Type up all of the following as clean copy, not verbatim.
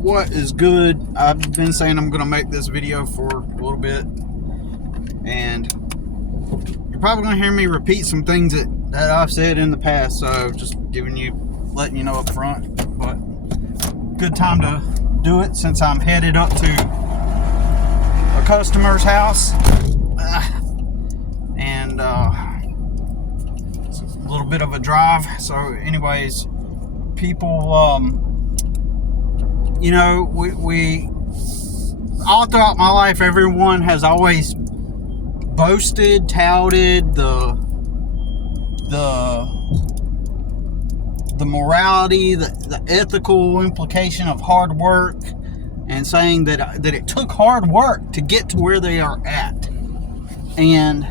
What is good? I've been saying I'm going to make this video for a little bit, and you're probably going to hear me repeat some things that I've said in the past, so just letting you know up front. But good time to do it since I'm headed up to a customer's house, and it's a little bit of a drive. So anyways, people, we all throughout my life, everyone has always boasted, touted the morality, the ethical implication of hard work, and saying that it took hard work to get to where they are at. And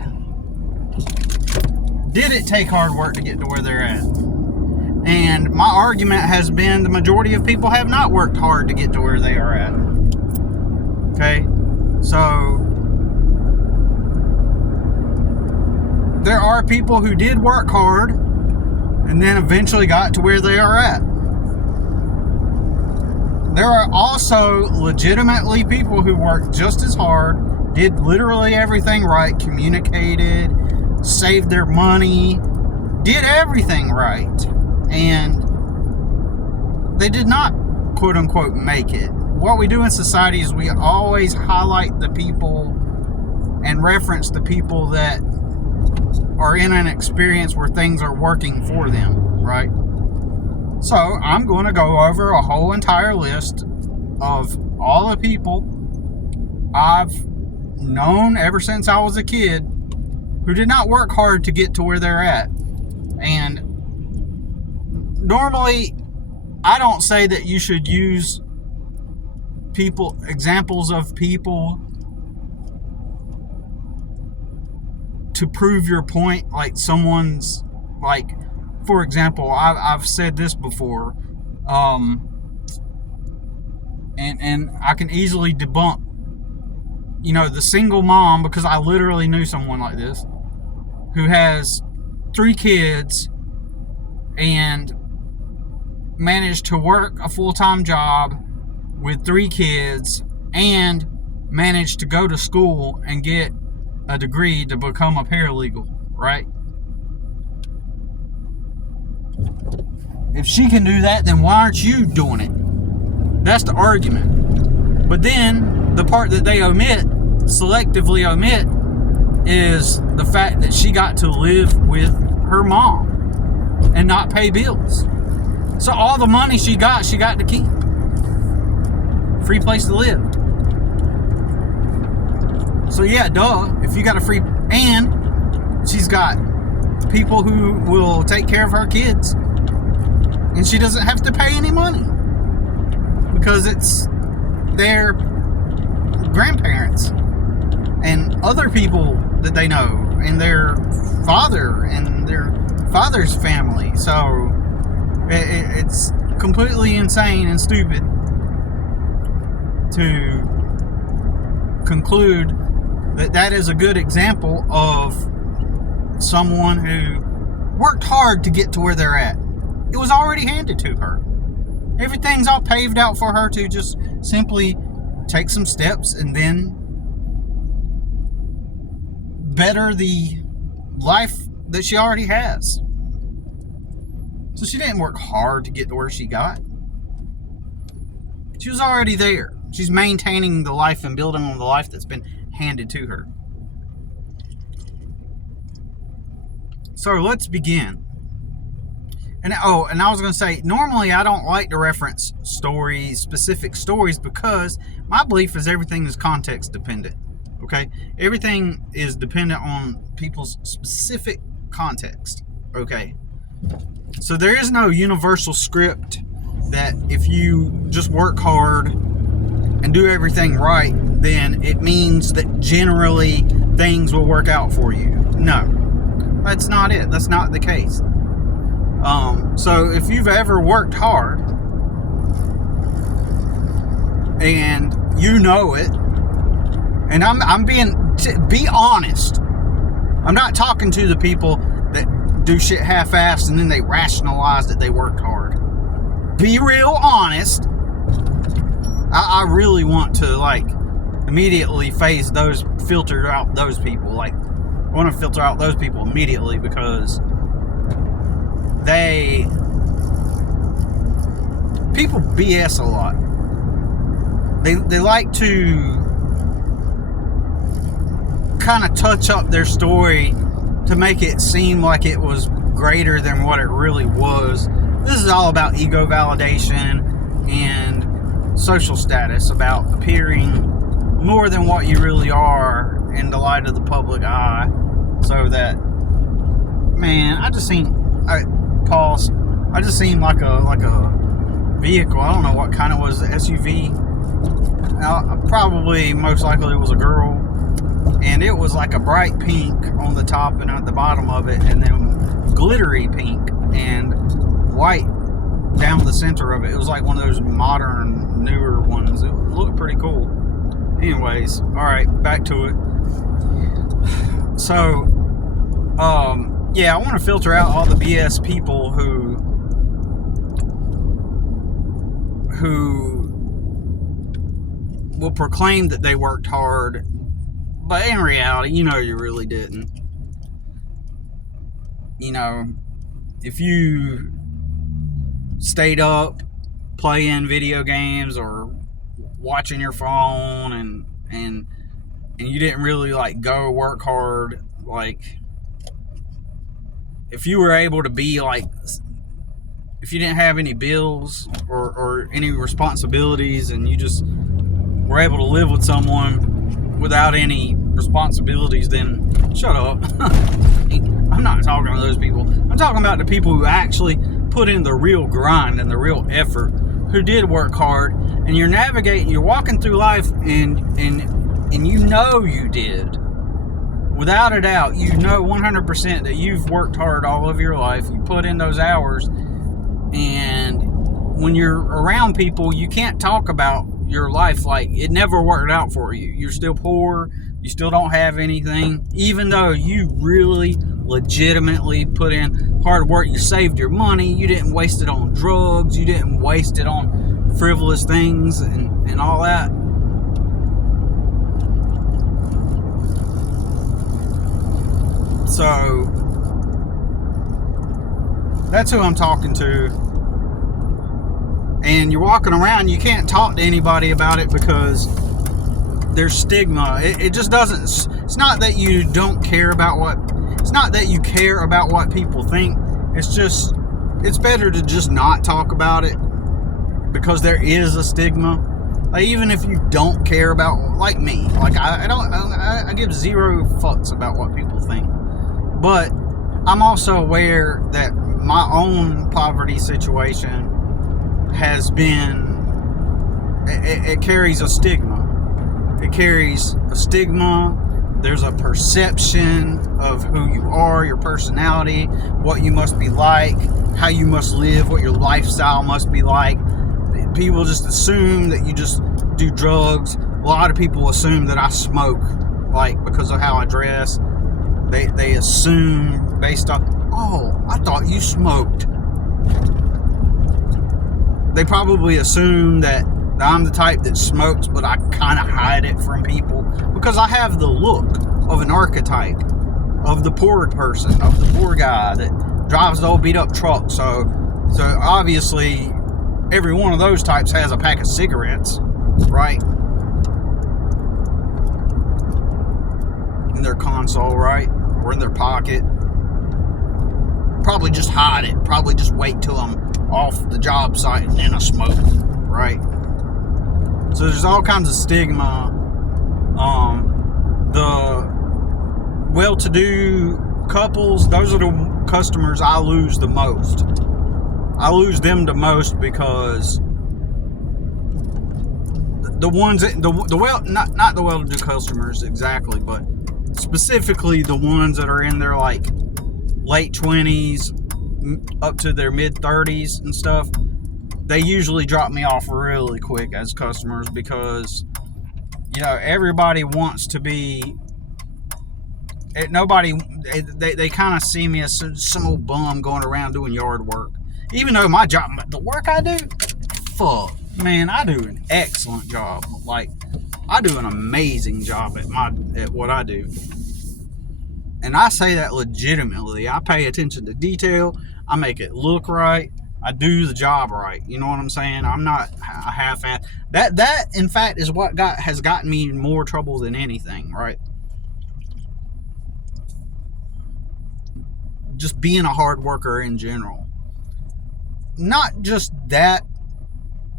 did it take hard work to get to where they're at? And my argument has been the majority of people have not worked hard to get to where they are at. Okay? So there are people who did work hard and then eventually got to where they are at. There are also legitimately people who worked just as hard, did literally everything right, communicated, saved their money, did everything right, and they did not, quote unquote, make it. What we do in society is we always highlight the people and reference the people that are in an experience where things are working for them, right? So I'm going to go over a whole entire list of all the people I've known ever since I was a kid who did not work hard to get to where they're at. And normally, I don't say that you should use examples of people to prove your point. Like someone's, like, for example, I've said this before, and I can easily debunk, the single mom, because I literally knew someone like this who has 3 kids and managed to work a full-time job with 3 kids and managed to go to school and get a degree to become a paralegal, right? If she can do that, then why aren't you doing it? That's the argument. But then the part that they selectively omit, is the fact that she got to live with her mom and not pay bills. So all the money she got to keep. Free place to live. So yeah, duh, if you got a free, and she's got people who will take care of her kids, and she doesn't have to pay any money because it's their grandparents and other people that they know, and their father and their father's family. So it's completely insane and stupid to conclude that is a good example of someone who worked hard to get to where they're at. It was already handed to her. Everything's all paved out for her to just simply take some steps and then better the life that she already has. So she didn't work hard to get to where she got. She was already there. She's maintaining the life and building on the life that's been handed to her. So let's begin. And I was going to say, normally I don't like to reference specific stories, because my belief is everything is context dependent. Okay? Everything is dependent on people's specific context. Okay? So there is no universal script that if you just work hard and do everything right, then it means that generally things will work out for you. No. That's not it. That's not the case. So if you've ever worked hard and you know it, and be honest. I'm not talking to the people that do shit half-assed and then they rationalize that they worked hard. Be real honest I really want to like immediately filter out those people. Like, I want to filter out those people immediately because people BS a lot. They like to kind of touch up their story to make it seem like it was greater than what it really was. This is all about ego validation and social status, about appearing more than what you really are in the light of the public eye. So that, man, I just seem like a vehicle. I don't know what kind it was, the SUV. Probably, most likely, it was a girl, and it was like a bright pink on the top and at the bottom of it, and then glittery pink and white down the center of it. It was like one of those modern, newer ones. It looked pretty cool. Anyways, all right, back to it. So, yeah, I want to filter out all the BS people who will proclaim that they worked hard, but in reality, you really didn't. If you stayed up playing video games or watching your phone and you didn't really like go work hard, like if you were able to be like, if you didn't have any bills or any responsibilities and you just were able to live with someone without any responsibilities, then shut up. I'm not talking to those people. I'm talking about the people who actually put in the real grind and the real effort, who did work hard, and you're walking through life and you did. Without a doubt, 100% that you've worked hard all of your life. You put in those hours, and when you're around people, you can't talk about your life like it never worked out for you. You're still poor. You still don't have anything, even though you really legitimately put in hard work. You saved your money. You didn't waste it on drugs. You didn't waste it on frivolous things and all that. So that's who I'm talking to. And you're walking around, you can't talk to anybody about it because there's stigma. It just doesn't. It's not that you don't care about it's not that you care about what people think. It's better to just not talk about it because there is a stigma. Like, even if you don't care about, like me, like I give zero fucks about what people think. But I'm also aware that my own poverty situation has been, it carries a stigma. It carries a stigma. There's a perception of who you are, your personality, what you must be like, how you must live, what your lifestyle must be like. People just assume that you just do drugs. A lot of people assume that I smoke, like, because of how I dress. They assume based on, oh, I thought you smoked. They probably assume that I'm the type that smokes, but I kind of hide it from people because I have the look of an archetype of the poor person, of the poor guy that drives the old beat up truck. So obviously every one of those types has a pack of cigarettes, right? In their console, right? Or in their pocket. Probably just hide it. Probably just wait till I'm off the job site and then I smoke, right? So there's all kinds of stigma. The well-to-do couples, those are the customers I lose the most. I lose them the most because the ones that, not the well-to-do customers exactly, but specifically the ones that are in their like late 20s up to their mid 30s and stuff, they usually drop me off really quick as customers because, everybody wants to be, they kind of see me as some old bum going around doing yard work. Even though my job, the work I do, fuck, Man, I do an excellent job. Like, I do an amazing job at what I do. And I say that legitimately. I pay attention to detail. I make it look right. I do the job right. You know what I'm saying? I'm not a half-ass. That in fact is what has gotten me in more trouble than anything, right? Just being a hard worker in general. Not just that.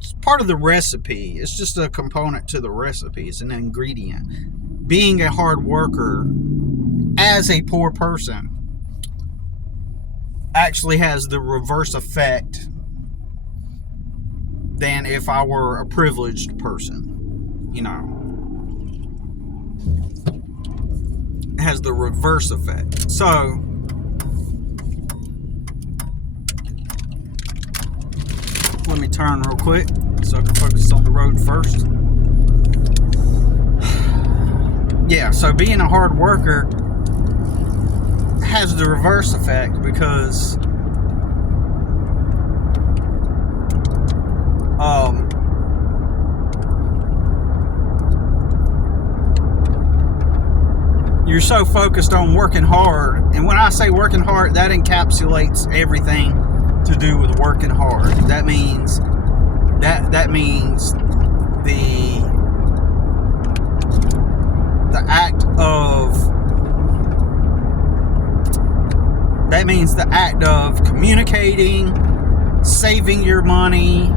It's part of the recipe. It's just a component to the recipe. It's an ingredient. Being a hard worker as a poor person actually has the reverse effect than if I were a privileged person. You know, it has the reverse effect. So let me turn real quick so I can focus on the road first. Yeah, so being a hard worker has the reverse effect because you're so focused on working hard, and when I say working hard, that encapsulates everything to do with working hard. That means the act of communicating, saving your money,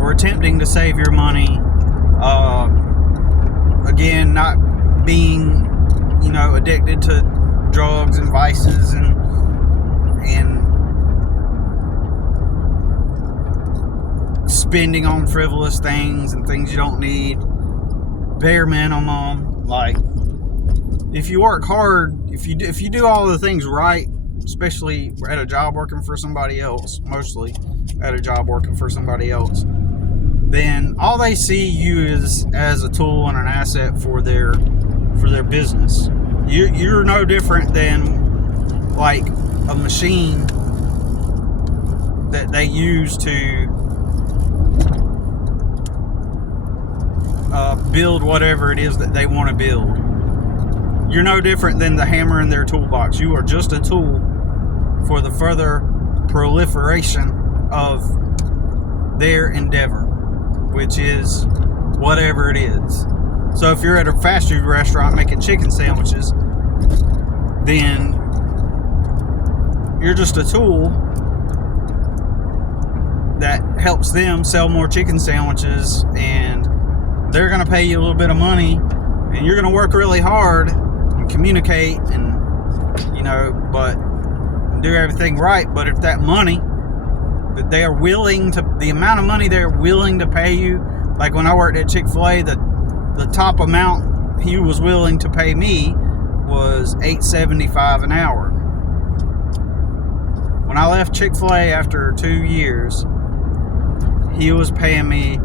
or attempting to save your money. Again, not being, addicted to drugs and vices and spending on frivolous things and things you don't need. Bare minimum. Like, if you work hard, if you do all the things right, especially at a job working for somebody else, mostly at a job working for somebody else, then all they see you is as a tool and an asset for their business. You're no different than like a machine that they use to build whatever it is that they want to build. You're no different than the hammer in their toolbox. You are just a tool for the further proliferation of their endeavor, which is whatever it is. So if you're at a fast food restaurant making chicken sandwiches, then you're just a tool that helps them sell more chicken sandwiches, and they're going to pay you a little bit of money, and you're going to work really hard and communicate and, but do everything right. But if that money that they are willing to, the amount of money they're willing to pay you, like when I worked at Chick-fil-A, the top amount he was willing to pay me was $8.75 an hour. When I left Chick-fil-A after 2 years, he was paying me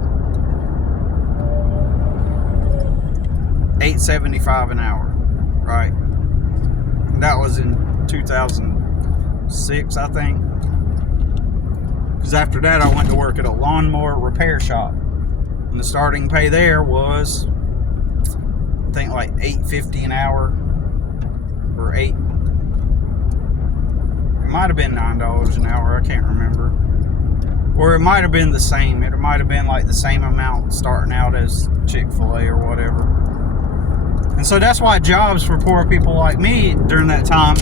$8.75 an hour, right? And that was in 2006, I think. Because after that, I went to work at a lawnmower repair shop, and the starting pay there was, I think, like $8.50 an hour, or it might have been $9 an hour. I can't remember. Or it might have been the same. It might have been like the same amount starting out as Chick-fil-A or whatever. And so that's why jobs for poor people like me during that time,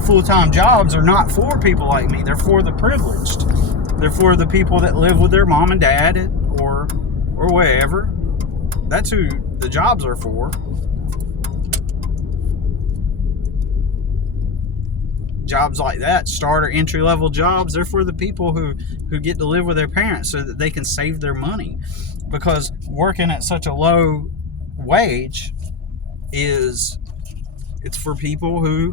full-time jobs, are not for people like me. They're for the privileged. They're for the people that live with their mom and dad or wherever. That's who the jobs are for. Jobs like that, starter entry-level jobs, they're for the people who get to live with their parents so that they can save their money. Because working at such a low wage it's for people who,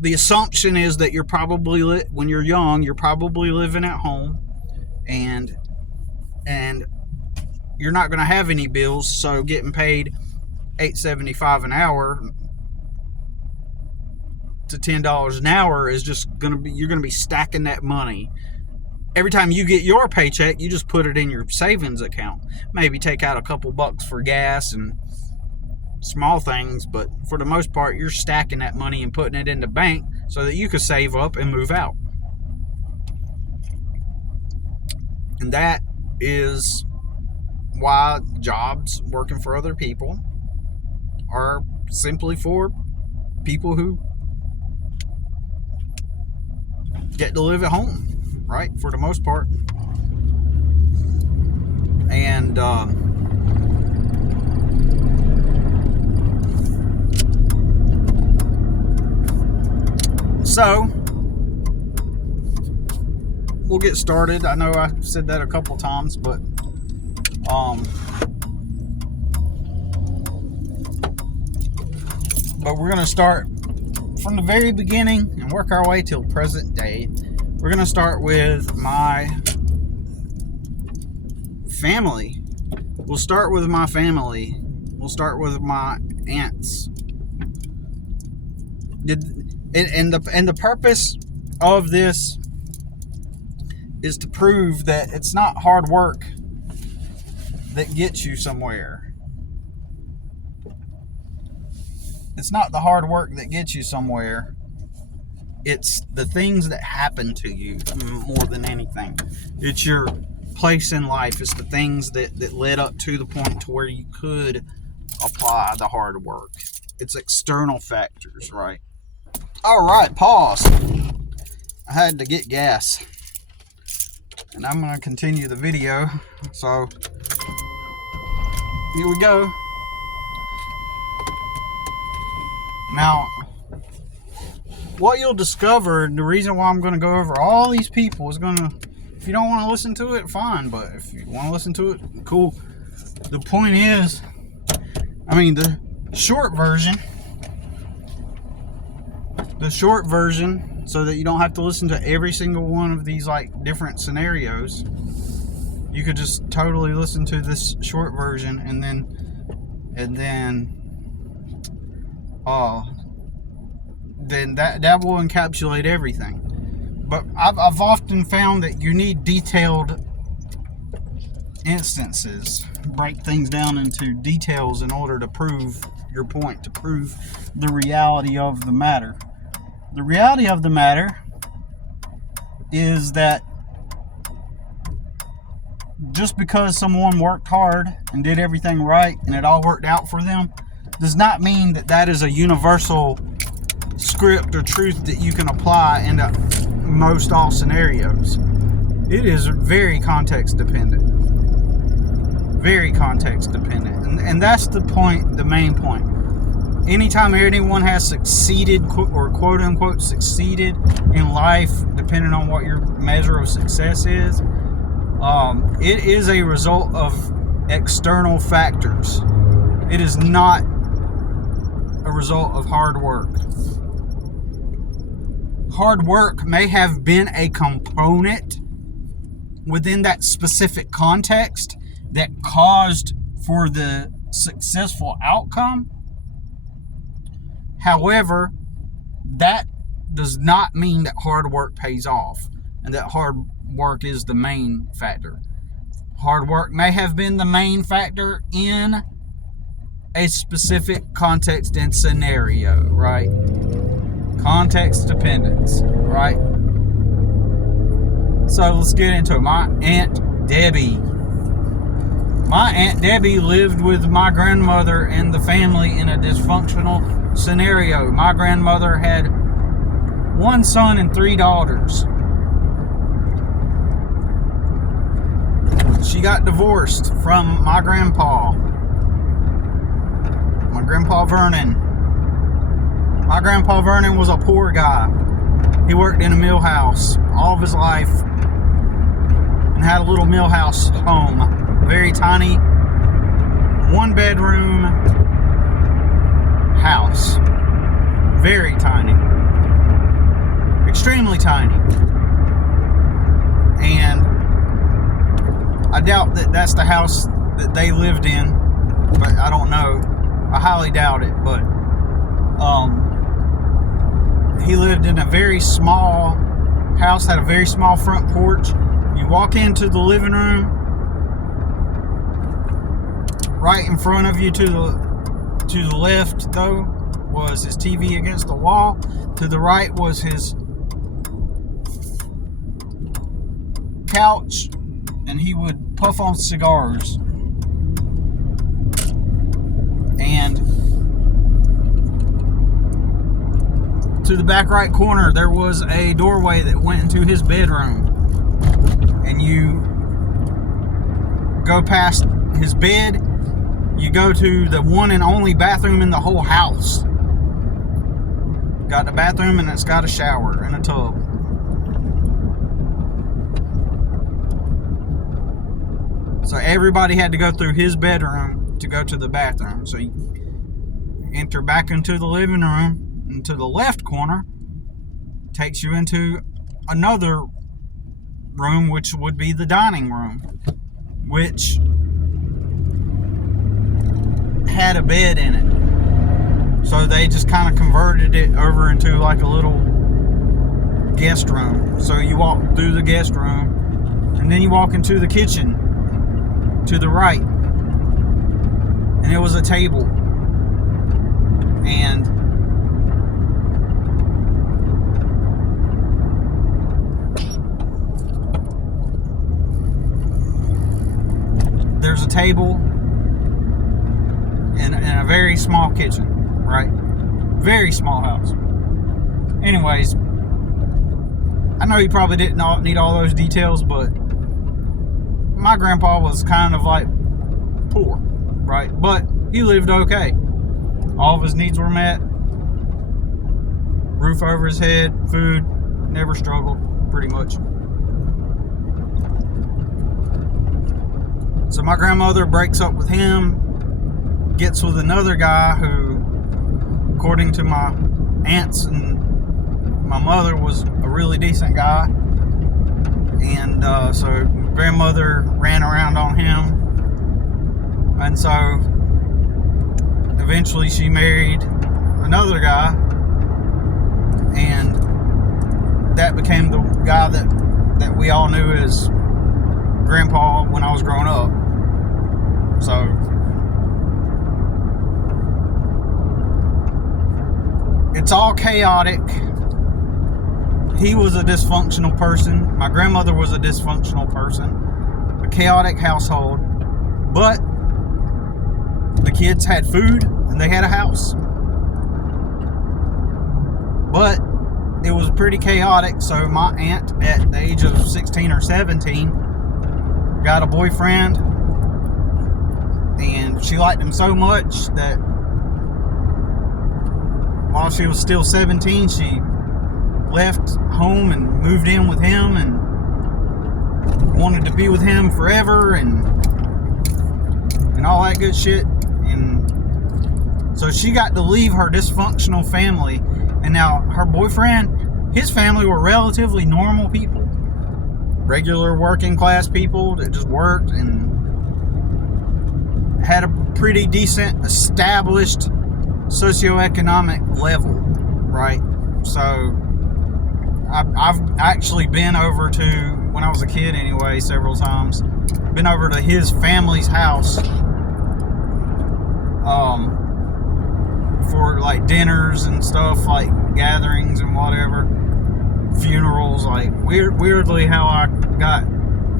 the assumption is that you're probably, when you're young, you're probably living at home and you're not going to have any bills, so getting paid $8.75 an hour to $10 an hour is just going to be, you're going to be stacking that money every time you get your paycheck, you just put it in your savings account. Maybe take out a couple bucks for gas and small things, but for the most part, you're stacking that money and putting it in the bank so that you can save up and move out. And that is why jobs working for other people are simply for people who get to live at home, right? For the most part. And so we'll get started. I know I said that a couple times, but we're going to start from the very beginning and work our way till present day. We're going to start with my family. We'll start with my family. We'll start with my aunts. And the purpose of this is to prove that it's not hard work that gets you somewhere. It's not the hard work that gets you somewhere. It's the things that happen to you more than anything. It's your place in life. It's the things that led up to the point to where you could apply the hard work. It's external factors, right? All right, pause. I had to get gas. And I'm going to continue the video. So, here we go. Now, what you'll discover, the reason why I'm going to go over all these people is going to, if you don't want to listen to it, fine. But if you want to listen to it, cool. The point is, the short version, so that you don't have to listen to every single one of these like different scenarios. You could just totally listen to this short version and then that will encapsulate everything. But I've often found that you need detailed instances, break things down into details in order to prove your point, to prove the reality of the matter. The reality of the matter is that just because someone worked hard and did everything right and it all worked out for them does not mean that that is a universal script or truth that you can apply into most all scenarios. It is very context dependent. Very context dependent. And that's the point, the main point. Anytime anyone has succeeded or quote unquote succeeded in life, depending on what your measure of success is, it is a result of external factors. It is not a result of hard work. Hard work may have been a component within that specific context that caused for the successful outcome. However, that does not mean that hard work pays off and that hard work is the main factor. Hard work may have been the main factor in a specific context and scenario, right? Context dependence, right? So let's get into it. My Aunt Debbie. My Aunt Debbie lived with my grandmother and the family in a dysfunctional scenario. My grandmother had 1 son and 3 daughters. She got divorced from my grandpa Vernon. My grandpa Vernon was a poor guy. He worked in a mill house all of his life and had a little mill house home. Very tiny, 1-bedroom house. Very tiny. Extremely tiny. And I doubt that that's the house that they lived in, but I don't know. I highly doubt it, but he lived in a very small house, had a very small front porch, You walk into the living room. Right in front of you to the left, though, was his TV against the wall. To the right was his couch, and he would puff on cigars. And to the back right corner, there was a doorway that went into his bedroom. And you go past his bed, you go to the one and only bathroom in the whole house. Got the bathroom, and it's got a shower and a tub. So everybody had to go through his bedroom to go to the bathroom. So you enter back into the living room, and to the left corner takes you into another room, which would be the dining room, which had a bed in it. So they just kind of converted it over into like a little guest room. So you walk through the guest room, and then you walk into the kitchen to the right, and it was a table, and there's a table in a very small kitchen, right? Very small house. Anyways, I know you probably didn't need all those details, but my grandpa was kind of like poor, right? But he lived okay. All of his needs were met. Roof over his head, food, never struggled, pretty much. So my grandmother breaks up with him, gets with another guy who, according to my aunts and my mother, was a really decent guy. And so grandmother ran around on him, and so eventually she married another guy, and that became the guy that we all knew as Grandpa when I was growing up. So it's all chaotic. He was a dysfunctional person. My grandmother was a dysfunctional person. A chaotic household. But the kids had food and they had a house. But it was pretty chaotic. So my aunt, at the age of 16 or 17, got a boyfriend. And she liked him so much that while she was still 17, she left home and moved in with him and wanted to be with him forever and all that good shit. And so she got to leave her dysfunctional family, and now her boyfriend, his family were relatively normal people, regular working class people that just worked and had a pretty decent established socioeconomic level, right? So I've actually been over to, when I was a kid anyway, several times, been over to his family's house for like dinners and stuff, like gatherings and whatever, funerals, like weirdly how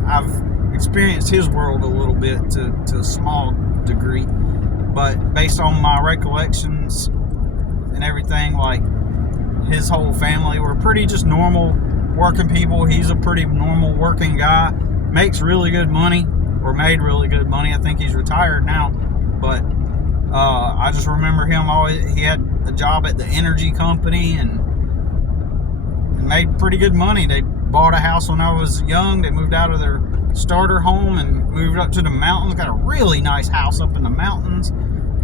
I've experienced his world a little bit to a small degree, but based on my recollections and everything, like his whole family were pretty just normal working people. He's a pretty normal working guy, makes really good money, or made really good money. I think he's retired now, but I just remember him always, he had a job at the energy company and made pretty good money. They bought a house when I was young. They moved out of their starter home and moved up to the mountains. Got a really nice house up in the mountains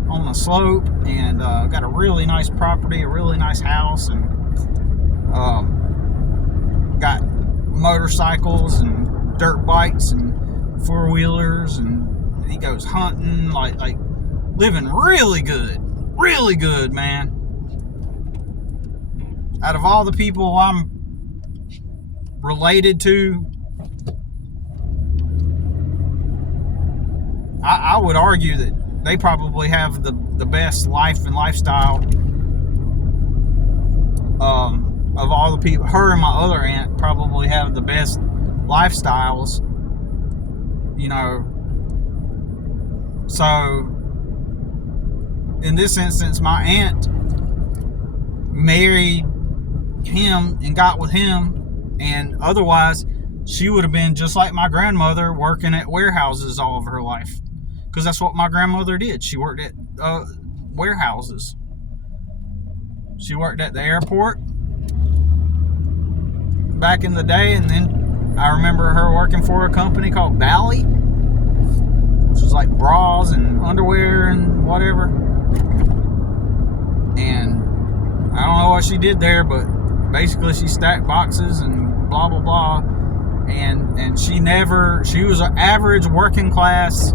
on the slope, and got a really nice property, a really nice house, and got motorcycles and dirt bikes and four-wheelers, and he goes hunting, like living really good, man. Out of all the people I'm related to I would argue that they probably have the best life and lifestyle of all the people. Her and my other aunt probably have the best lifestyles, you know. So in this instance, my aunt married him and got with him, and otherwise she would have been just like my grandmother, working at warehouses all of her life, because that's what my grandmother did. She worked at warehouses. She worked at the airport back in the day, and then I remember her working for a company called Bally, which was like bras and underwear and whatever. And I don't know what she did there, but basically she stacked boxes and blah blah blah. And she was an average working class,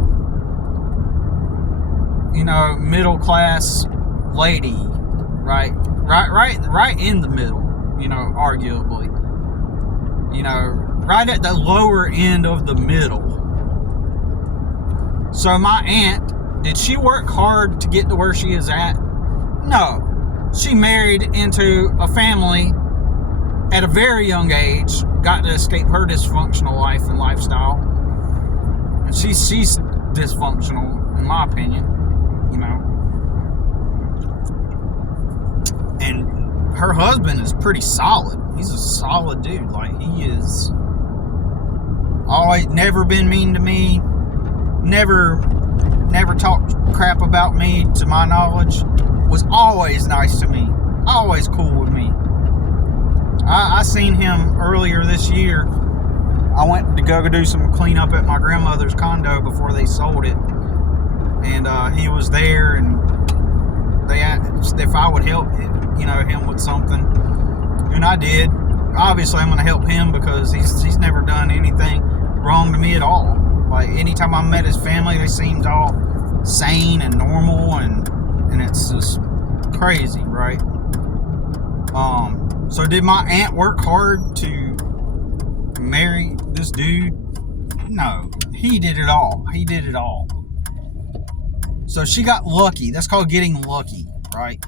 you know, middle class lady, right in the middle, you know, arguably, you know, right at the lower end of the middle. So my aunt, did she work hard to get to where she is at? No. She married into a family at a very young age, got to escape her dysfunctional life and lifestyle. And she's dysfunctional, in my opinion, you know. And her husband is pretty solid. He's a solid dude. Like, he is always never been mean to me, never talked crap about me, to my knowledge. Was always nice to me, always cool with me. I seen him earlier this year. I went to go do some cleanup at my grandmother's condo before they sold it, and he was there, and they asked if I would help, you know, him with something, and I did. Obviously, I'm going to help him because he's never done anything wrong to me at all. Like, anytime I met his family, they seemed all sane and normal, and it's just crazy, right? So did my aunt work hard to marry this dude? No, he did it all. He did it all. So she got lucky. That's called getting lucky, right?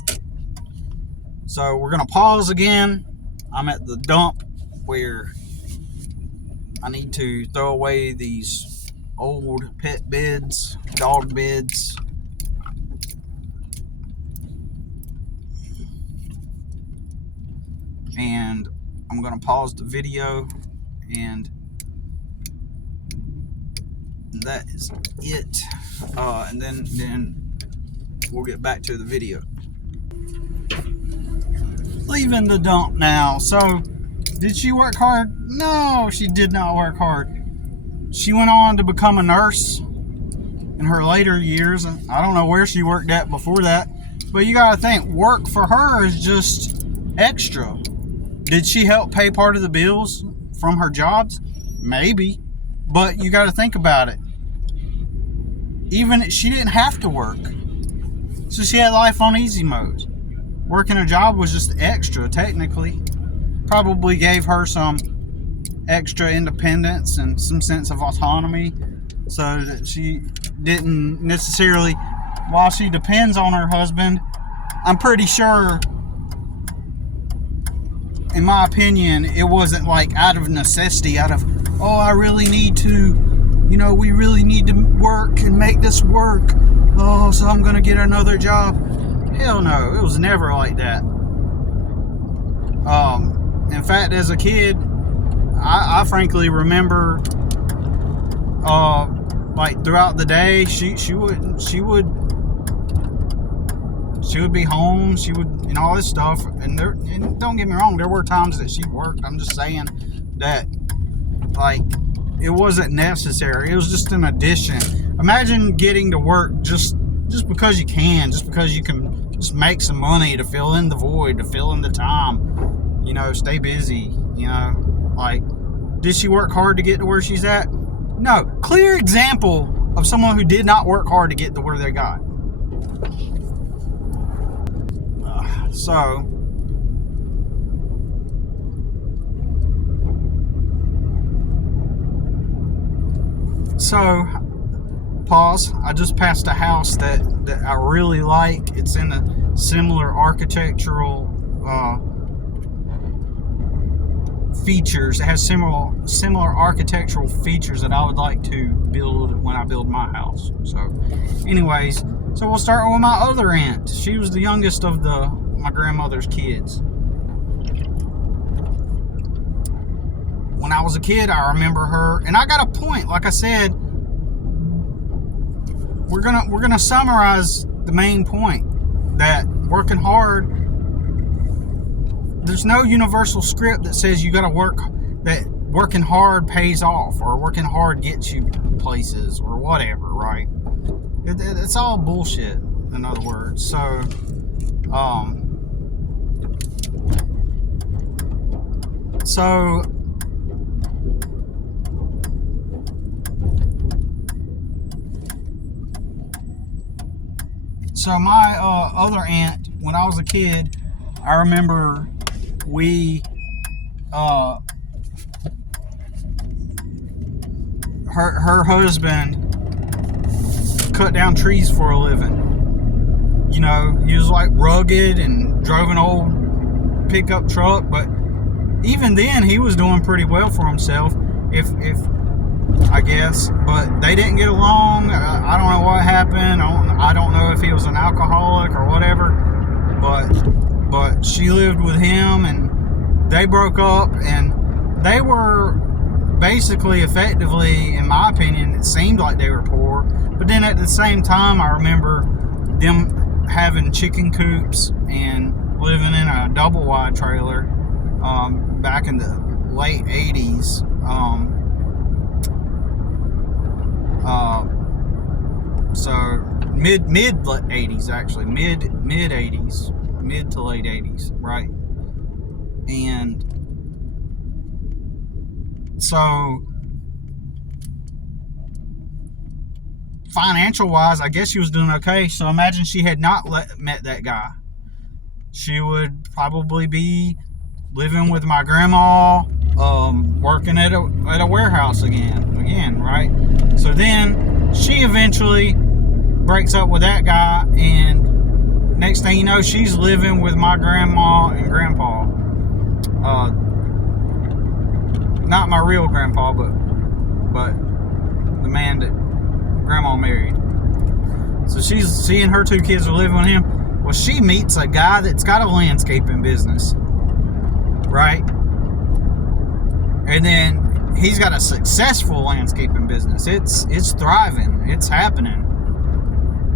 So we're going to pause again. I'm at the dump where I need to throw away these old pet beds, dog beds. And I'm going to pause the video, and that is it. And then we'll get back to the video. Leaving the dump now. So, did she work hard? No, she did not work hard. She went on to become a nurse in her later years. I don't know where she worked at before that, but you got to think, work for her is just extra. Did she help pay part of the bills from her jobs? Maybe. But you got to think about it. Even she didn't have to work. So she had life on easy mode. Working a job was just extra, technically. Probably gave her some extra independence and some sense of autonomy, so that she didn't necessarily, while she depends on her husband, I'm pretty sure, in my opinion, it wasn't like out of necessity, out of, oh, I really need to, you know, we really need to work and make this work. Oh, so I'm going to get another job. Hell no, it was never like that. In fact, as a kid, I frankly remember, like throughout the day, she would be home, she would, and all this stuff, and don't get me wrong, there were times that she worked. I'm just saying that, like, it wasn't necessary. It was just an addition. Imagine getting to work just because you can, just because you can just make some money to fill in the void, to fill in the time, you know, stay busy, you know. Like, did she work hard to get to where she's at? No. Clear example of someone who did not work hard to get to where they got. So pause. I just passed a house that I really like. It's in a similar architectural features. It has similar architectural features that I would like to build when I build my house. So anyways, so we'll start with my other aunt. She was the youngest of my grandmother's kids. When I was a kid, I remember her, and I got a point. Like I said, we're gonna summarize the main point, that working hard, there's no universal script that says you gotta work, that working hard pays off, or working hard gets you places, or whatever, right? It's all bullshit, in other words. So So my other aunt, when I was a kid, I remember her husband cut down trees for a living. You know, he was like rugged and drove an old pickup truck, but even then he was doing pretty well for himself, if I guess. But they didn't get along. I don't know what happened. I don't know if he was an alcoholic or whatever, but she lived with him, and they broke up, and they were basically, effectively, in my opinion, it seemed like they were poor. But then at the same time, I remember them having chicken coops and living in a double wide trailer back in the late 80s. So mid 80s, actually, mid 80s, mid to late 80s, right? And so financial wise, I guess she was doing okay. So imagine she had not met that guy. She would probably be living with my grandma, working at a warehouse again, right? So then she eventually breaks up with that guy, and next thing you know, she's living with my grandma and grandpa. Not my real grandpa, but the man that grandma married. So she and her two kids are living with him. Well, she meets a guy that's got a landscaping business, right? And then he's got a successful landscaping business. It's thriving. It's happening.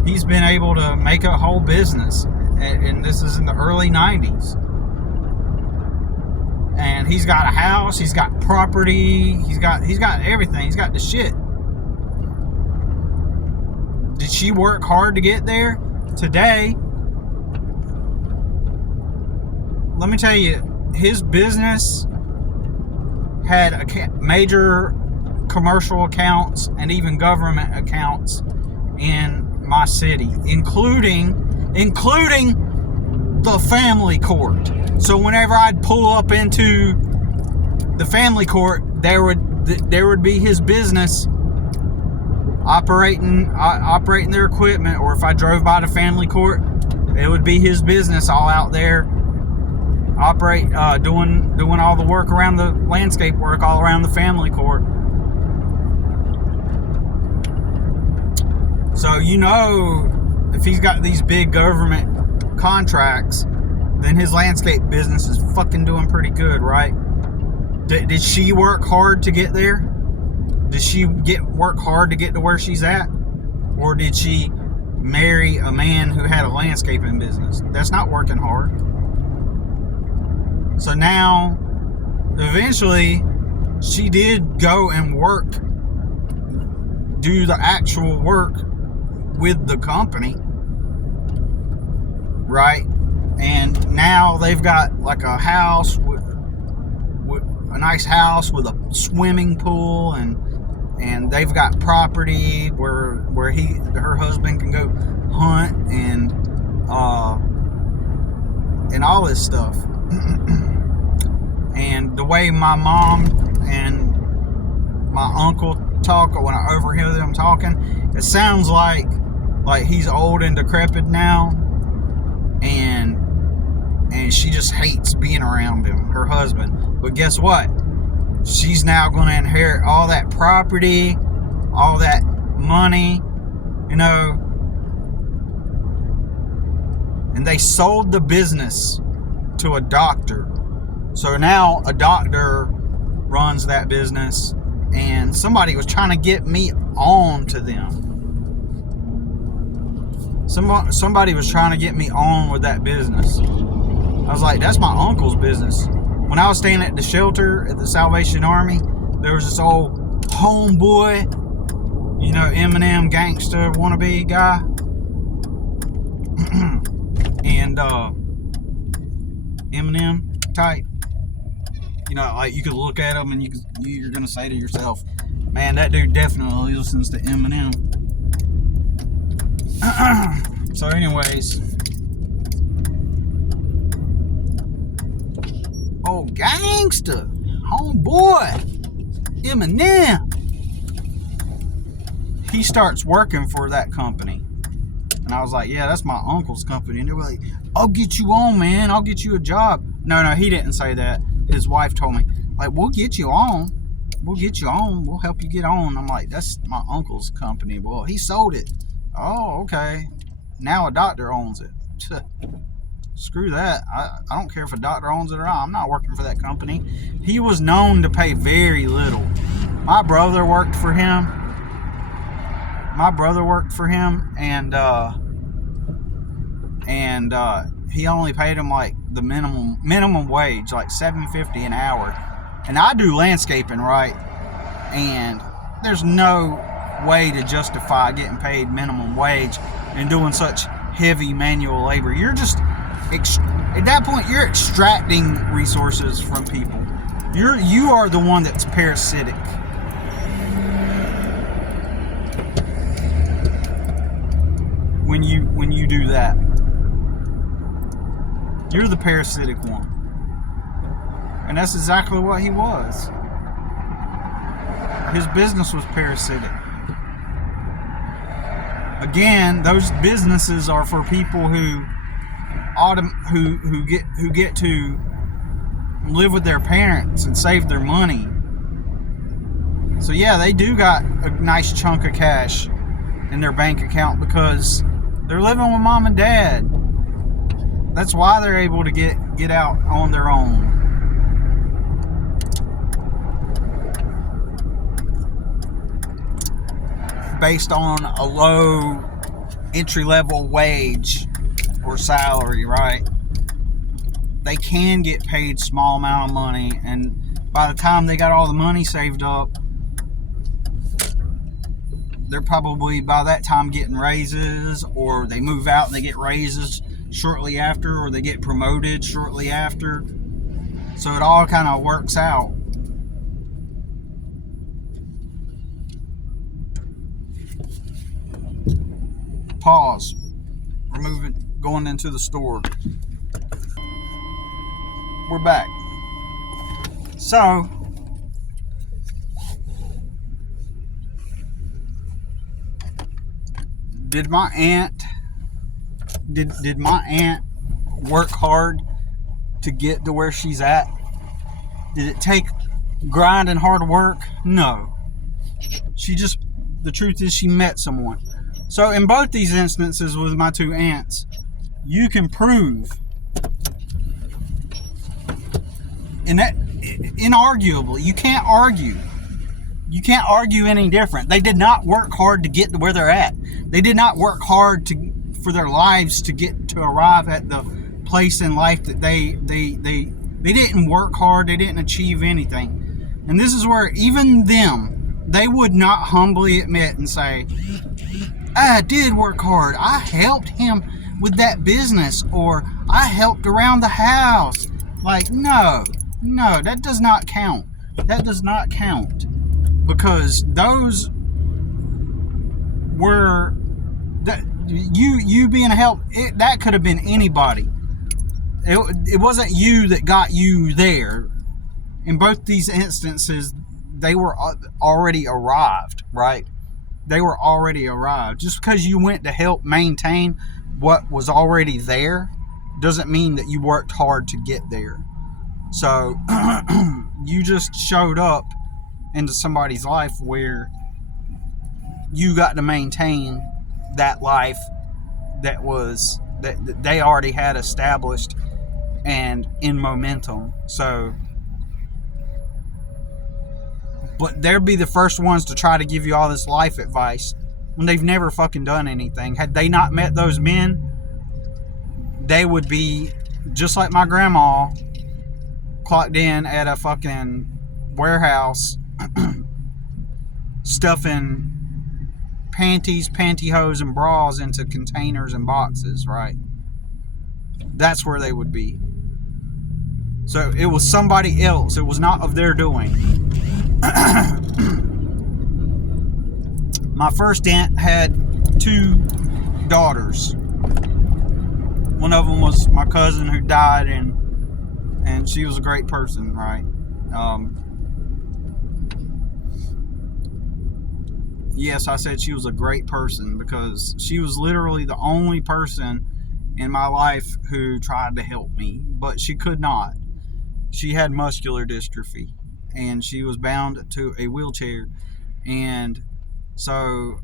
He's been able to make a whole business, and this is in the early 90s. And he's got a house, he's got property, he's got everything. He's got the shit. Did she work hard to get there? Today, let me tell you, his business had major commercial accounts and even government accounts in my city, including the family court. So whenever I'd pull up into the family court, there would be his business operating their equipment. Or if I drove by the family court, it would be his business all out there, doing all the work around the landscape work all around the family court. So you know, if he's got these big government contracts, then his landscape business is fucking doing pretty good, right? Did she work hard to get there? Did she work hard to get to where she's at? Or did she marry a man who had a landscaping business? That's not working hard. So now, eventually, she did go and do the actual work with the company, right? And now they've got like a house with a nice house with a swimming pool, and they've got property where her husband can go hunt and all this stuff. And the way my mom and my uncle talk, or when I overhear them talking, it sounds like he's old and decrepit now, and she just hates being around him, her husband. But guess what? She's now going to inherit all that property, all that money, you know. And they sold the business to a doctor. So now a doctor runs that business, and somebody was trying to get me on to them. Somebody was trying to get me on with that business. I was like, that's my uncle's business. When I was staying at the shelter at the Salvation Army, there was this old homeboy, you know, Eminem gangster wannabe guy. And Eminem type. You know, like you could look at him and you're gonna say to yourself, man, that dude definitely listens to Eminem. So anyways, oh, gangster, homeboy, Eminem, he starts working for that company. And I was like, yeah, that's my uncle's company. And they were like, I'll get you on, man. I'll get you a job. No, he didn't say that. His wife told me, like, we'll get you on. We'll get you on. We'll help you get on. I'm like, that's my uncle's company. Well, he sold it. Oh, okay. Now a doctor owns it. Screw that. I don't care if a doctor owns it or not. I'm not working for that company. He was known to pay very little. My brother worked for him. And he only paid him like the minimum wage, like $7.50 an hour. And I do landscaping, right? And there's no way to justify getting paid minimum wage and doing such heavy manual labor. You're just at that point, you're extracting resources from people. You are the one that's parasitic. When you do that, you're the parasitic one. And that's exactly what he was. His business was parasitic. Again, those businesses are for people who get to live with their parents and save their money. So yeah, they do got a nice chunk of cash in their bank account because they're living with mom and dad. That's why they're able to get out on their own. Based on a low entry-level wage or salary, right? They can get paid small amount of money, and by the time they got all the money saved up, they're probably by that time getting raises, or they move out and they get raises shortly after, or they get promoted shortly after. So it all kind of works out. Pause. We're going into the store. We're back. So, did my aunt work hard to get to where she's at? Did it take grind and hard work? No. The truth is she met someone. So in both these instances with my two aunts, you can prove, and that inarguably, you can't argue any different. They did not work hard to get to where they're at. They did not work hard for their lives to arrive at the place in life that they didn't work hard. They didn't achieve anything. And this is where even them, they would not humbly admit and say, I did work hard. I helped him with that business, or I helped around the house. Like, no, that does not count. That does not count. Because those were, that you being a help, that could have been anybody. It wasn't you that got you there. In both these instances, they were already arrived, right? They were already arrived. Just because you went to help maintain what was already there doesn't mean that you worked hard to get there. So you just showed up into somebody's life where you got to maintain that life that they already had established and in momentum. So, but they'd be the first ones to try to give you all this life advice when they've never fucking done anything. Had they not met those men, they would be just like my grandma, clocked in at a fucking warehouse stuffing panties, pantyhose, and bras into containers and boxes, right? That's where they would be. So it was somebody else. It was not of their doing. My first aunt had 2 daughters. One of them was my cousin who died, and she was a great person, right? Yes, I said she was a great person because she was literally the only person in my life who tried to help me, but she could not. She had muscular dystrophy, and she was bound to a wheelchair, and so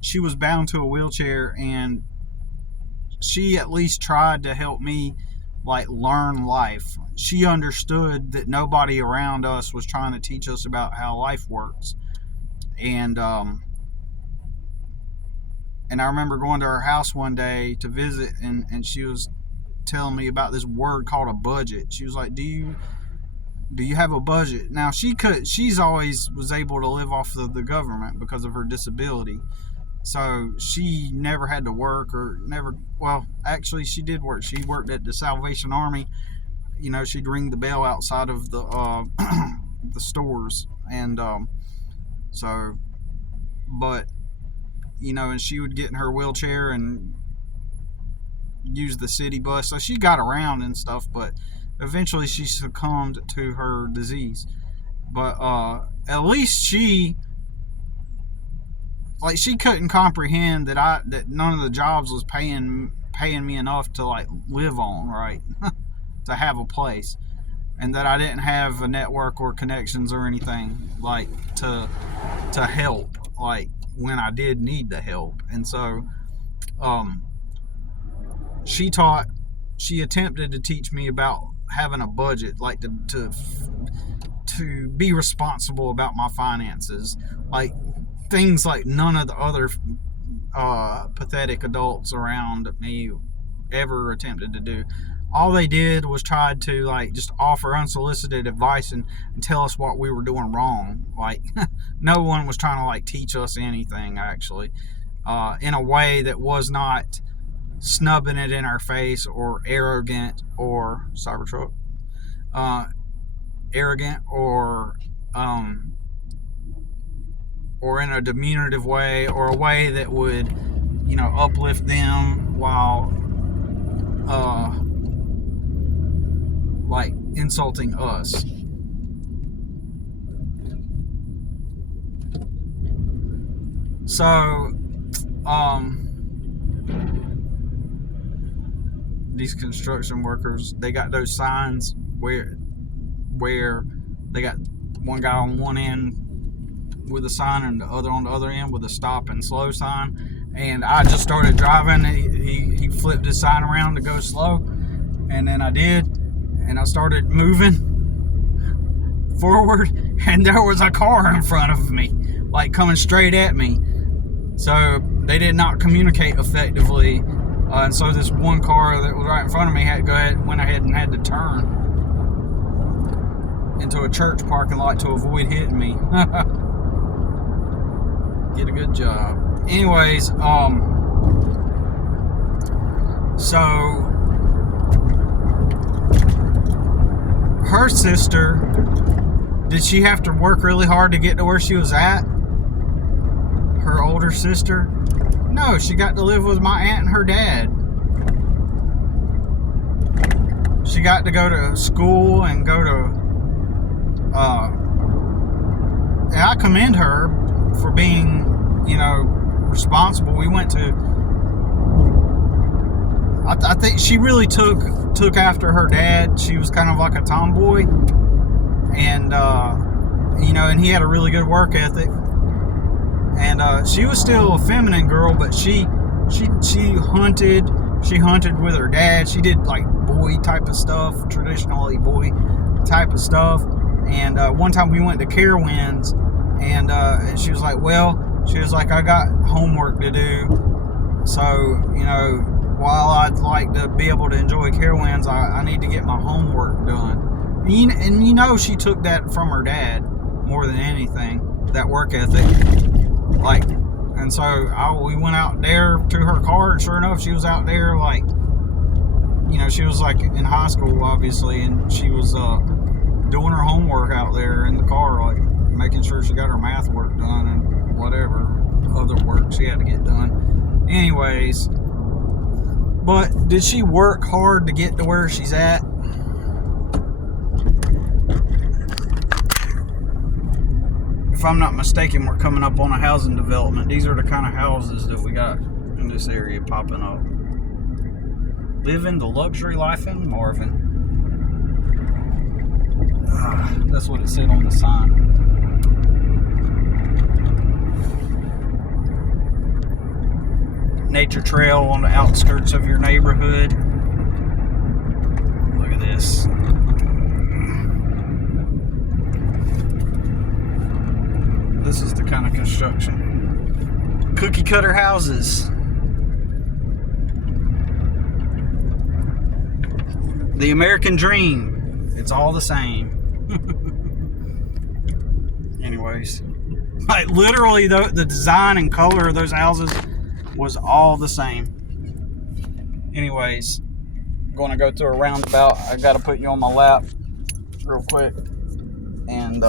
she was bound to a wheelchair, and she at least tried to help me like learn life. She understood that nobody around us was trying to teach us about how life works. And I remember going to her house one day to visit, and she was telling me about this word called a budget. She was like, do you have a budget? Now she's always was able to live off of the government because of her disability. So she never had to work actually she did work. She worked at the Salvation Army. You know, she'd ring the bell outside of the the stores, and but you know, and she would get in her wheelchair and use the city bus. So she got around and stuff, but eventually she succumbed to her disease. But at least she couldn't comprehend that none of the jobs was paying me enough to like live on, right? To have a place, and that I didn't have a network or connections or anything like to help like when I did need the help. And so she attempted to teach me about having a budget, like to be responsible about my finances, like things like none of the other pathetic adults around me ever attempted to do. All they did was try to like just offer unsolicited advice and tell us what we were doing wrong. Like no one was trying to like teach us anything, actually, in a way that was not snubbing it in our face or arrogant or Cybertruck, arrogant or in a diminutive way, or a way that would, you know, uplift them while like insulting us. So these construction workers, they got those signs where they got one guy on one end with a sign and the other on the other end with a stop and slow sign. And I just started driving. He flipped his sign around to go slow, and then I did, and I started moving forward, and there was a car in front of me, like coming straight at me. So they did not communicate effectively, and so this one car that was right in front of me went ahead and had to turn into a church parking lot to avoid hitting me. Get a good job. Anyways, so her sister, did she have to work really hard to get to where she was at? Her older sister? No, she got to live with my aunt and her dad. She got to go to school and go to, and I commend her for being, responsible. We went to, I think she really took after her dad. She was kind of like a tomboy, and and he had a really good work ethic. And she was still a feminine girl, but she hunted. She hunted with her dad. She did like boy type of stuff, traditionally boy type of stuff. And one time we went to Carowinds, and she was like, I got homework to do. So, while I'd like to be able to enjoy Carowinds, I need to get my homework done. And she took that from her dad more than anything, that work ethic. And so we went out there to her car, and sure enough, she was out there she was like in high school, obviously, and she was doing her homework out there in the car, like making sure she got her math work done and whatever other work she had to get done. Anyways, but did she work hard to get to where she's at? If I'm not mistaken, we're coming up on a housing development. These are the kind of houses that we got in this area popping up. Living the luxury life in Marvin. That's what it said on the sign. Nature trail on the outskirts of your neighborhood. Look at this. This is the kind of construction. Cookie cutter houses. The American dream. It's all the same. Anyways. Like literally the design and color of those houses was all the same. Anyways. I'm going to go through a roundabout. I got to put you on my lap real quick. And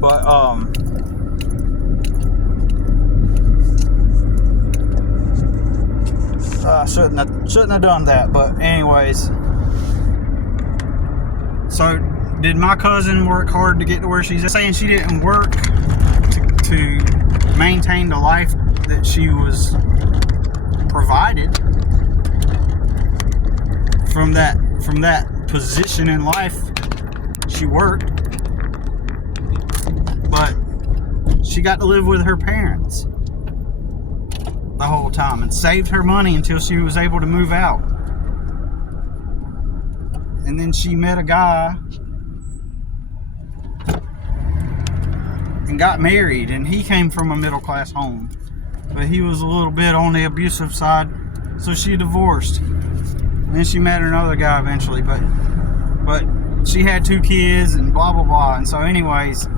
But shouldn't have done that. But anyways, so did my cousin work hard to get to where she's at? Saying she didn't work to maintain the life that she was provided from that position in life. She worked. But she got to live with her parents the whole time and saved her money until she was able to move out. And then she met a guy and got married, and he came from a middle class home, but he was a little bit on the abusive side, so she divorced. And then she met another guy eventually, but she had 2 kids and blah blah blah. And so anyways,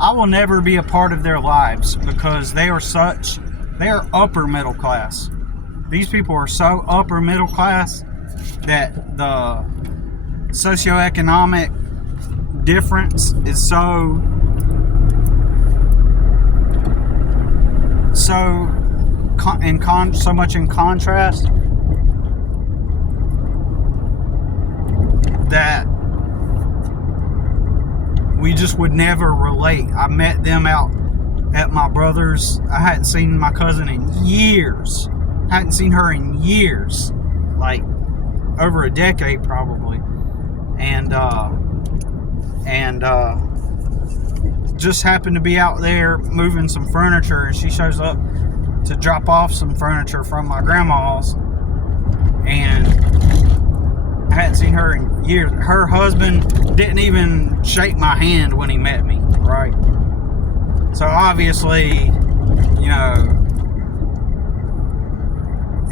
I will never be a part of their lives because they are upper middle class. These people are so upper middle class that the socioeconomic difference is so much in contrast that we just would never relate. I met them out at my brother's. I hadn't seen my cousin in years. Hadn't seen her in years. Like over a decade probably. And just happened to be out there moving some furniture, and she shows up to drop off some furniture from my grandma's, and I hadn't seen her in years. Her husband didn't even shake my hand when he met me, right? So obviously,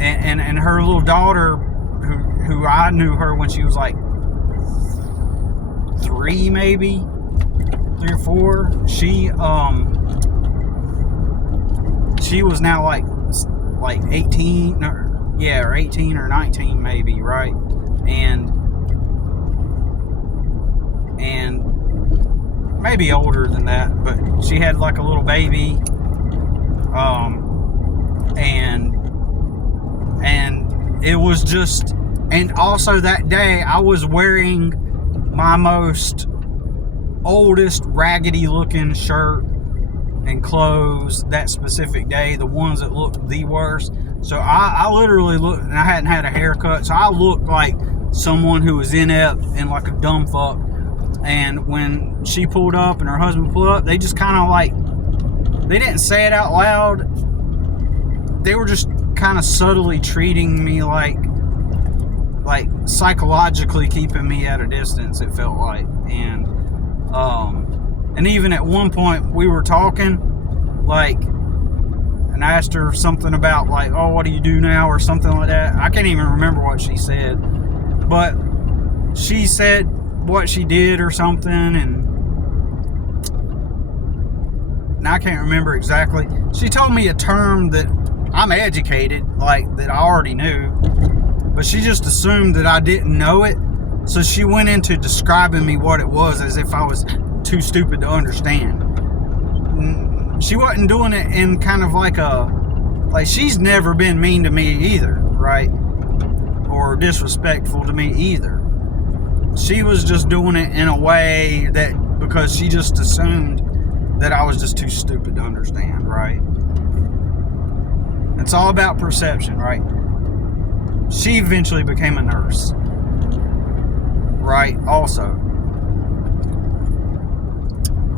and her little daughter, who I knew her when she was like 3 or 4. She was now like 18, or 18 or 19 maybe, right? And maybe older than that, but she had like a little baby. and it was just, and also that day I was wearing my most oldest raggedy looking shirt and clothes that specific day, the ones that looked the worst. So I literally looked, and I hadn't had a haircut, so I looked like someone who was inept and like a dumb fuck. And when she pulled up and her husband pulled up, they just kind of like, they didn't say it out loud, they were just kind of subtly treating me like psychologically keeping me at a distance, it felt like. And even at one point we were talking, like, and I asked her something about like, oh, what do you do now, or something like that. I can't even remember what she said, but she said what she did or something, and I can't remember exactly. She told me a term that I'm educated, like, that I already knew, but she just assumed that I didn't know it. So she went into describing me what it was as if I was too stupid to understand. She wasn't doing it in kind of like she's never been mean to me either, right? Or disrespectful to me either. She was just doing it in a way that, because she just assumed that I was just too stupid to understand, right? It's all about perception, right? She eventually became a nurse, right? Also,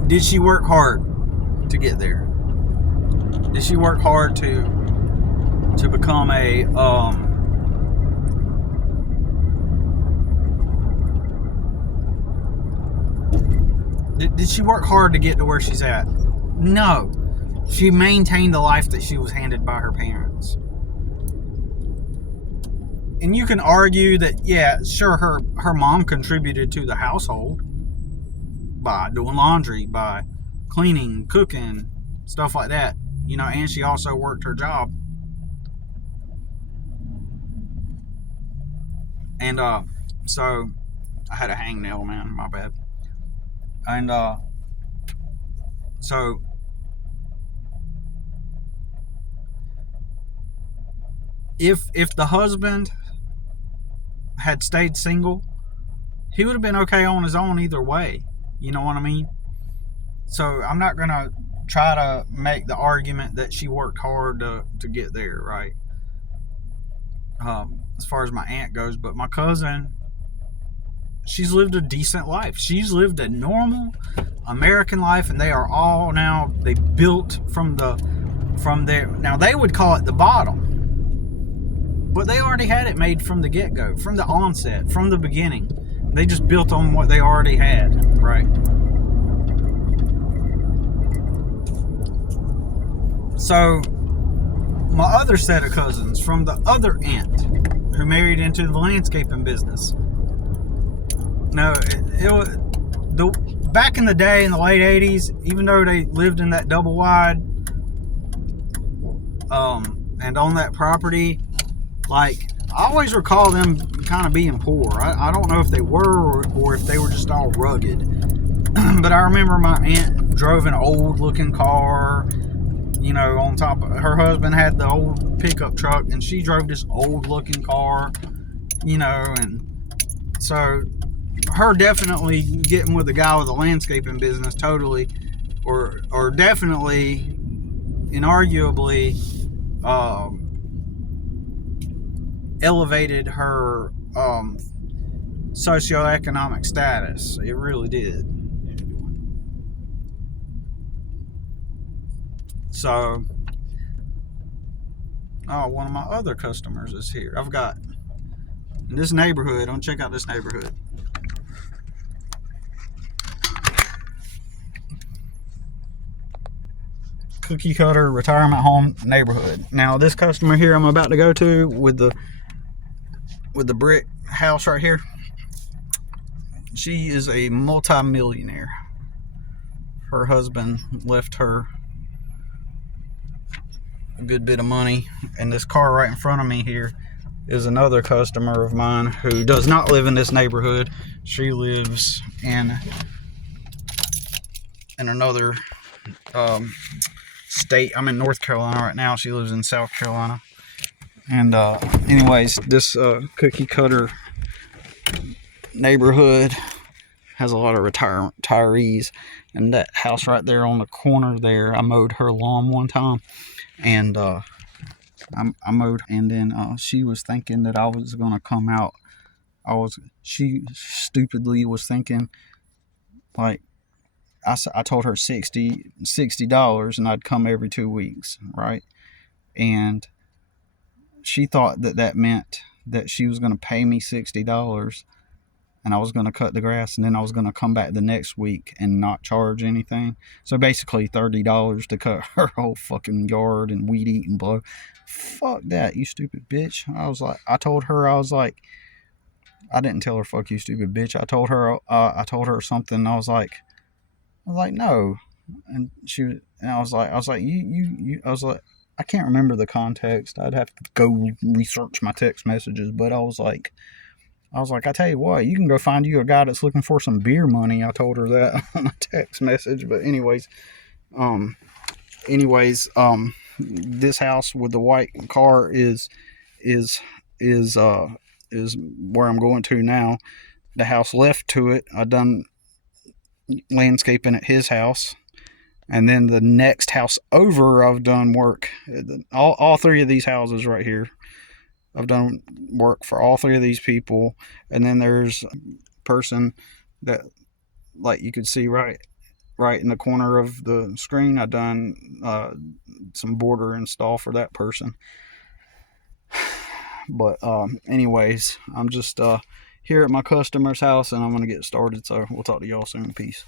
did she work hard to get there? Did she work hard to become a did she work hard to get to where she's at? No. She maintained the life that she was handed by her parents. And you can argue that, yeah, sure, her mom contributed to the household by doing laundry, by cleaning, cooking, stuff like that, you know, and she also worked her job. And so I had a hangnail, man, my bad. And so if the husband had stayed single, he would have been okay on his own either way. You know what I mean? So I'm not gonna try to make the argument that she worked hard to get there, right? As far as my aunt goes, but my cousin, she's lived a decent life. She's lived a normal American life, and they are all now, they built from their, now they would call it the bottom, but they already had it made from the get-go, from the onset, from the beginning. They just built on what they already had, right? So my other set of cousins from the other aunt who married into the landscaping business. No, it was back in the day in the late 80s, even though they lived in that double wide and on that property, like, I always recall them kind of being poor. I don't know if they were or if they were just all rugged. But I remember my aunt drove an old looking car, you know, on top of, her husband had the old pickup truck, and she drove this old looking car, you know. And so her definitely getting with the guy with the landscaping business totally, or definitely and arguably elevated her socioeconomic status. It really did. So, one of my other customers is here. I've got, in this neighborhood, don't check out this neighborhood. Cookie cutter retirement home neighborhood. Now, this customer here I'm about to go to with the brick house right here, she is a multi-millionaire. Her husband left her a good bit of money, and this car right in front of me here is another customer of mine who does not live in this neighborhood. She lives in another state. I'm in North Carolina right now. She lives in South Carolina. And anyways, this cookie cutter neighborhood has a lot of retirees. And that house right there on the corner there, I mowed her lawn one time. And I mowed, and then she was thinking that I was gonna come out. She stupidly was thinking, like, I told her $60 and I'd come every 2 weeks, right? And she thought that meant that she was going to pay me $60 and I was going to cut the grass, and then I was going to come back the next week and not charge anything. So basically $30 to cut her whole fucking yard and weed eat and blow. Fuck that, you stupid bitch. I told her, I didn't tell her fuck you stupid bitch. I told her something. I was like, no. And I was like, I can't remember the context. I'd have to go research my text messages, but I was like, I tell you what, you can go find you a guy that's looking for some beer money. I told her that on a text message. But anyways, this house with the white car is where I'm going to now. The house left to it, I done landscaping at his house, and then the next house over, I've done work. All three of these houses right here, I've done work for all three of these people. And then there's a person that, like, you could see right in the corner of the screen, I've done some border install for that person. But anyways, I'm just here at my customer's house, and I'm gonna get started, so we'll talk to y'all soon. Peace.